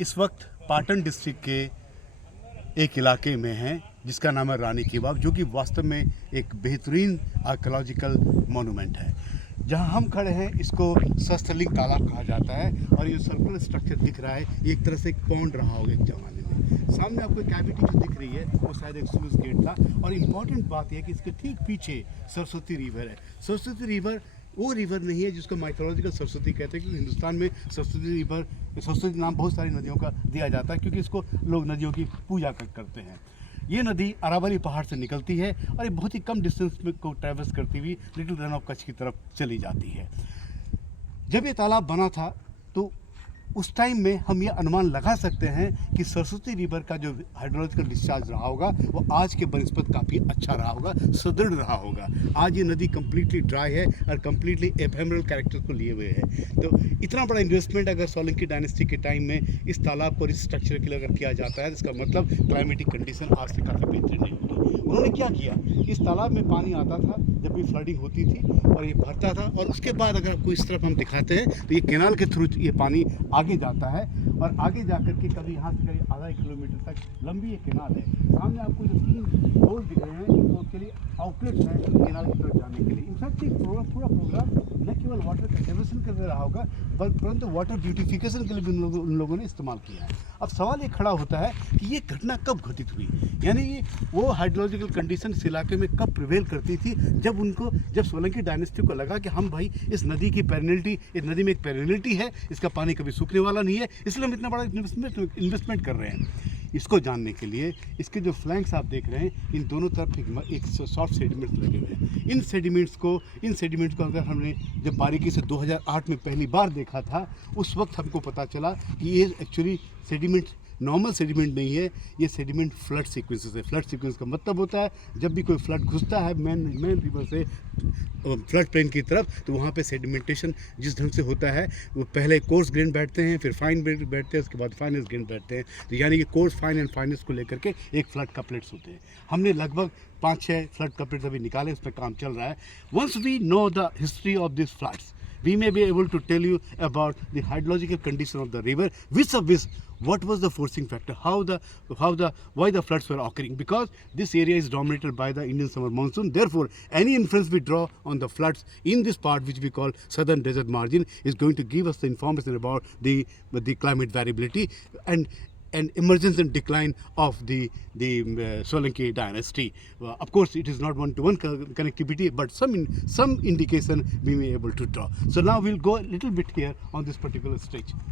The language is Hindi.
इस वक्त पाटन डिस्ट्रिक्ट के एक इलाके में हैं जिसका नाम है रानी की बाग, जो कि वास्तव में एक बेहतरीन आर्कियोलॉजिकल मोनूमेंट है। जहां हम खड़े हैं इसको सहस्त्रलिंग तालाब कहा जाता है और ये सर्कुलर स्ट्रक्चर दिख रहा है, एक तरह से एक पॉन्ड रहा होगा एक ज़माने में। सामने आपको कैविटी जो दिख रही है वो शायद एक स्लूइस गेट था। और इम्पॉर्टेंट बात यह है कि इसके ठीक पीछे सरस्वती रिवर है। सरस्वती रिवर वो रिवर नहीं है जिसको माइथोलॉजिकल सरस्वती कहते हैं, क्योंकि हिंदुस्तान में सरस्वती नाम बहुत सारी नदियों का दिया जाता है, क्योंकि इसको लोग नदियों की पूजा करते हैं। ये नदी अरावली पहाड़ से निकलती है और ये बहुत ही कम डिस्टेंस में को ट्रैवर्स करती हुई लिटिल रन ऑफ कच्छ की तरफ चली जाती है। जब ये तालाब बना था तो उस टाइम में हम ये अनुमान लगा सकते हैं कि सरस्वती रिवर का जो हाइड्रोलॉजिकल डिस्चार्ज रहा होगा वो आज के बनस्पत काफ़ी अच्छा रहा होगा, सुदृढ़ रहा होगा। आज ये नदी कम्प्लीटली ड्राई है और कम्प्लीटली एफेमरल कैरेक्टर को लिए हुए है। तो इतना बड़ा इन्वेस्टमेंट अगर सोलंकी डायनेस्टी के टाइम में इस तालाब को इस स्ट्रक्चर के लिए अगर किया जाता है, इसका मतलब क्लाइमेटिक कंडीशन आज से काफ़ी बेहतरीन नहीं होगी। उन्होंने क्या किया, इस तालाब में पानी आता था जब भी फ्लडिंग होती थी और ये भरता था, और उसके बाद अगर आपको इस तरफ हम दिखाते हैं तो ये कैनाल के थ्रू ये पानी आगे जाता है और आगे जाकर के कभी यहाँ से कभी आधा किलोमीटर तक लंबी ये कैनाल है। सामने आपको जो 3 होल दिख रहे हैं वो उसके लिए आउटलेट्स हैं कैनाल की तरफ जाने के लिए। इनफैक्ट ये पूरा प्रोग्राम न केवल वाटर कंजर्वेशन कर रहा होगा परंतु वाटर ब्यूटिफिकेशन के लिए भी उन लोगों ने इस्तेमाल किया है। अब सवाल ये खड़ा होता है कि ये घटना कब घटित हुई, यानी ये वो हाइड्रोलॉजिकल कंडीशन इस इलाके में कब प्रिवेल करती थी जब सोलंकी डायनेस्टी को लगा कि हम भाई इस नदी की पेरिनिटी, इस नदी में एक पेरिनिटी है, इसका पानी कभी सूखने वाला नहीं है, इसलिए हम इतना बड़ा इन्वेस्टमेंट कर रहे हैं। इसको जानने के लिए इसके जो फ्लैंक्स आप देख रहे हैं, इन दोनों तरफ एक सॉफ्ट सेडिमेंट्स लगे हुए हैं। इन सेडिमेंट्स को अगर हमने जब बारीकी से 2008 में पहली बार देखा था, उस वक्त हमको पता चला कि ये एक्चुअली सेडिमेंट नॉर्मल सेडिमेंट नहीं है, ये सेडिमेंट फ्लड सीक्वेंसेस है। फ्लड सीक्वेंस का मतलब होता है जब भी कोई फ्लड घुसता है मेन रिवर से फ्लड प्लेन की तरफ, तो वहाँ पे सेडिमेंटेशन जिस ढंग से होता है वो पहले कोर्स ग्रेन बैठते हैं, फिर फाइन बैठते हैं, उसके बाद फाइनेस्ट ग्रेन बैठते हैं। तो यानी कि कोर्स, फाइन एंड फाइनेस्ट को लेकर के एक फ्लड कपलेट्स होते हैं। हमने लगभग 5-6 फ्लड कपलेट्स अभी निकाले, उसमें काम चल रहा है। Once we know the history of this floods, we may be able to tell you about the hydrological condition of the river, what was the forcing factor, why the floods were occurring, because this area is dominated by the Indian summer monsoon. Therefore, any inference we draw on the floods in this part which we call southern desert margin is going to give us the information about the climate variability and emergence and decline of the Solanki dynasty. Of course, it is not one-to-one connectivity, but some indication we may be able to draw. So now we'll go a little bit here on this particular stretch.